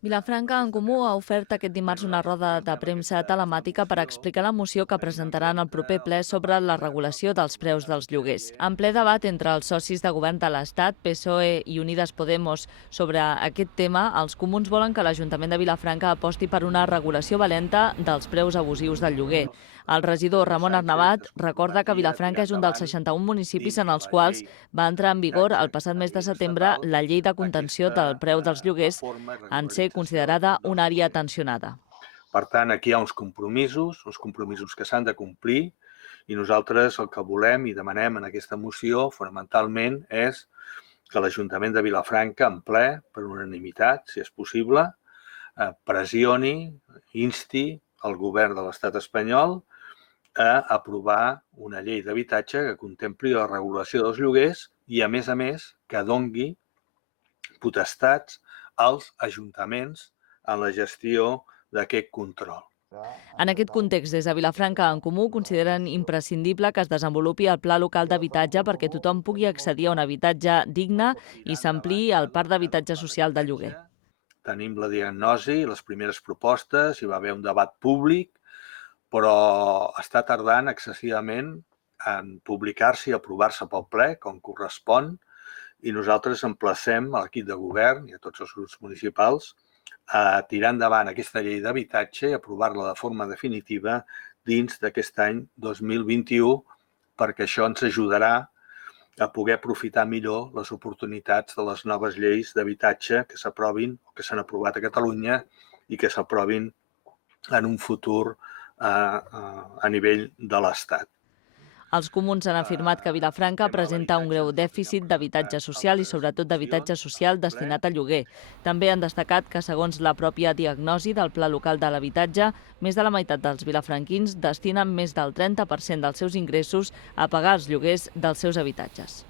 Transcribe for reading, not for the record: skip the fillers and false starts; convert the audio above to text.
Vilafranca en Comú ha ofert aquest dimarts una roda de premsa telemàtica per explicar la moció que presentaran al proper ple sobre la regulació dels preus dels lloguers. En ple debat entre els socis de govern de l'Estat, PSOE i Unides Podemos sobre aquest tema, els comuns volen que l'Ajuntament de Vilafranca aposti per una regulació valenta dels preus abusius del lloguer. El regidor Ramon Arnabat recorda que Vilafranca és un dels 61 municipis en els quals va entrar en vigor el passat mes de setembre la llei de contenció del preu dels lloguers en ser considerada una àrea tensionada. Per tant, aquí hi ha uns compromisos que s'han de complir i nosaltres el que volem i demanem en aquesta moció fonamentalment és que l'Ajuntament de Vilafranca en ple, per unanimitat, si és possible, pressioni, insti el govern de l'Estat espanyol a aprovar una llei d'habitatge que contempli la regulació dels lloguers i, a més, que dongui potestats als ajuntaments en la gestió d'aquest control. En aquest context, des de Vilafranca en Comú consideren imprescindible que es desenvolupi el Pla Local d'Habitatge perquè tothom pugui accedir a un habitatge digne i s'ampliï el parc d'habitatge social de lloguer. Tenim la diagnosi, les primeres propostes, hi va haver un debat públic, però està tardant excessivament en publicar-se i aprovar-se pel ple, com correspon, i nosaltres emplacem a l'equip de govern i a tots els grups municipals a tirar endavant aquesta llei d'habitatge i aprovar-la de forma definitiva dins d'aquest any 2021, perquè això ens ajudarà a poder aprofitar millor les oportunitats de les noves lleis d'habitatge que s'aprovin o que s'han aprovat a Catalunya i que s'aprovin en un futur a nivell de l'Estat. Els comuns han afirmat que Vilafranca presenta un greu dèficit d'habitatge social i sobretot d'habitatge social destinat a lloguer. També han destacat que, segons la pròpia diagnosi del Pla Local de l'Habitatge, més de la meitat dels vilafranquins destinen més del 30% dels seus ingressos a pagar els lloguers dels seus habitatges.